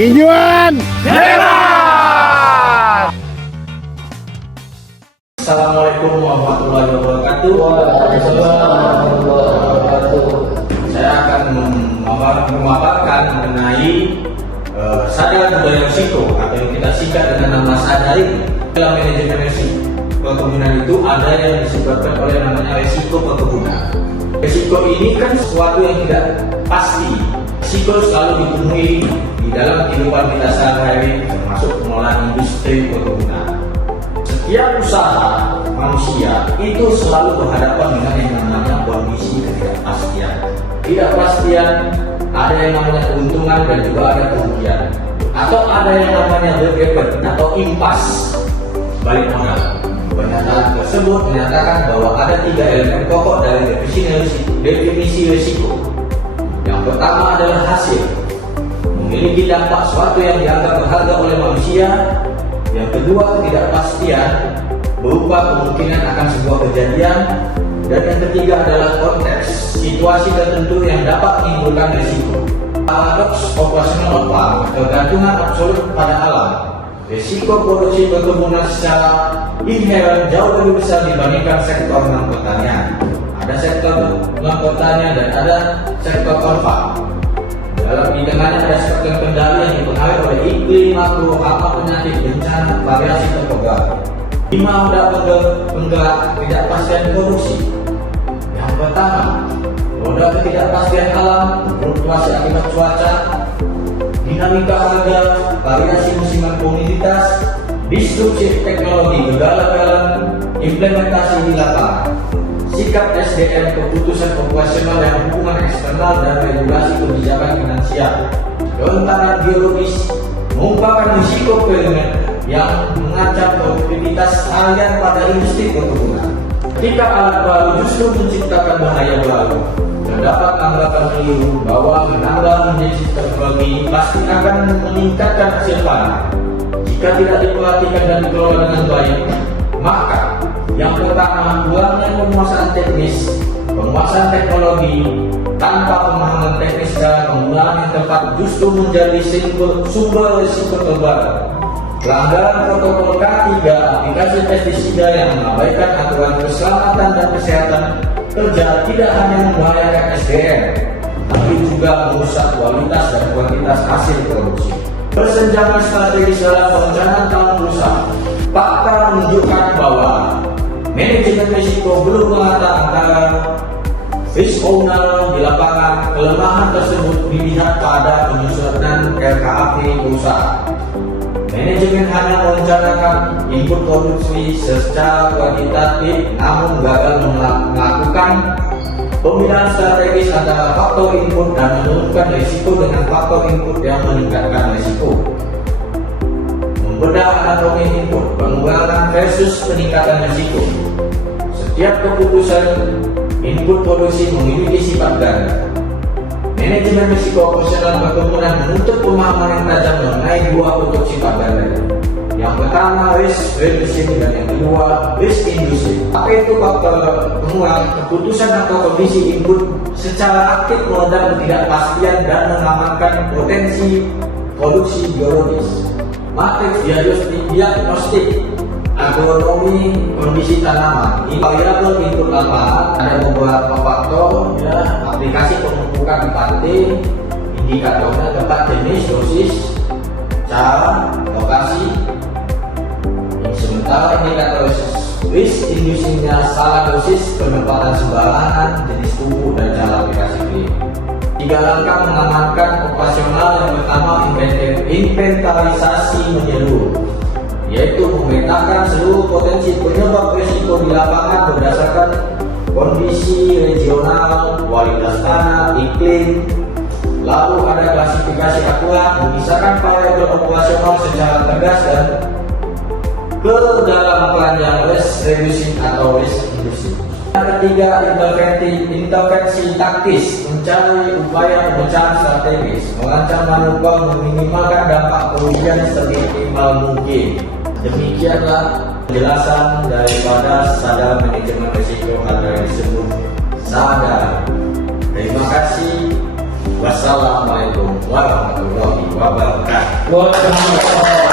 Tinjuan Hebat! Assalamualaikum warahmatullahi wabarakatuh. Saya akan memaparkan mengenai sadar budaya risiko atau yang kita singkat dengan nama sadar ini. Dalam manajemen risiko perkebunan itu ada yang disebabkan oleh namanya risiko perkebunan. Risiko ini kan sesuatu yang tidak pasti. Risiko selalu ditemui di dalam kehidupan kita sehari-hari, termasuk pengelolaan industri perkebunan. Setiap usaha manusia itu selalu berhadapan dengan yang namanya kondisi ketidakpastian. Ketidakpastian, ada yang namanya keuntungan dan juga ada kerugian. Atau ada yang namanya break-even atau impas balik modal. Pernyataan tersebut menyatakan bahwa ada 3 elemen pokok dari definisi risiko. Yang pertama adalah hasil, memiliki dampak suatu yang dianggap berharga oleh manusia. Yang kedua, ketidakpastian berupa kemungkinan akan sebuah kejadian. Dan yang ketiga adalah konteks, situasi tertentu yang dapat menimbulkan risiko. Paradoks operasional farm, ketergantungan absolut pada alam. Risiko produksi perkebunan secara inheren jauh lebih besar dibandingkan sektor non-pertanian. Ada sektor non-pertanian dan ada sektor on-farm. Dalam hitungannya ada sektor kendali yang dipengaruhi oleh iklim, makro, hama, penyakit, bencana, variasi topografi. 5 moda penggerak ketidakpastian produksi. Yang pertama, moda ketidakpastian alam, fluktuasi akibat cuaca, dinamika harga, variasi musiman komoditas, disrupsi teknologi, kegagalan implementasi di lapangan, sikap SDM, keputusan operasional dan hubungan eksternal dan regulasi kebijakan finansial. Kerentanan biologis merupakan risiko perimer yang mengancam produktivitas harian pada industri perkebunan. Ketika alat baru justru menciptakan bahaya baru, terdapat anggapan keliru bahwa menambah menjadi teknologi pasti akan meningkatkan hasil panen. Jika tidak diperhatikan dan dikelola dengan baik, maka yang pertama, kurangnya penguasaan teknis, penguasaan teknologi tanpa pemahaman teknis dan penggunaan yang tepat justru menjadi sumber risiko terbaru. Pelanggaran protokol K3 aplikasi pestisida yang mengabaikan aturan keselamatan dan kesehatan kerja tidak hanya membahayakan SDM, tapi juga merusak kualitas dan kuantitas hasil produksi. Persenjangan strategis dalam perencanaan tahun usaha. Fakta menunjukkan bahwa manajemen risiko belum merata antara risk owner di lapangan. Kelemahan tersebut dilihat pada penyusunan RKAP perusahaan. Manajemen hanya merencanakan input produksi secara kuantitatif, namun gagal melakukan pemilihan strategis antara faktor input dan menurunkan risiko dengan faktor input yang meningkatkan risiko. Membedah anatomi input, pengurangan versus peningkatan risiko. Setiap keputusan input produksi memiliki sifat ganda. Manajemen risiko operasional perkebunan menuntut pemahaman yang tajam mengenai 2 bentuk sifat ganda. Yang pertama risk reducing dan yang kedua risk inducing. Apa itu faktor pengurang keputusan atau kondisi input secara aktif meredam ketidakpastian dan mengamankan potensi produksi biologis. Matriks diagnostik agronomi kondisi tanaman. Di variabel input lapangan ada beberapa faktor, aplikasi pemupukan 4T, indikatornya tempat, jenis, dosis, cara, lokasi. Sementara indikator risk inducingnya salah dosis, penempatan sembarangan, jenis pupuk dan cara aplikasi klinik. 3 langkah mengamankan operasional. Yang pertama, inventarisasi menyeluruh, yaitu memetakan seluruh potensi penyebab risiko di lapangan berdasarkan kondisi regional, kualitas tanah, iklim. Lalu ada klasifikasi akurat, memisahkan variabel operasional secara tegas dan ke dalam keranjang risk reducing atau risk inducing. Yang ketiga, intervensi taktis, mencari upaya pemecahan strategis, merancang manuver, meminimalkan dampak kerugian seminimal mungkin. Demikianlah penjelasan daripada sadar manajemen risiko atau yang disebut sadar. Terima kasih. Wassalamualaikum warahmatullahi wabarakatuh. wabarakatuh. Waalaikumsalam.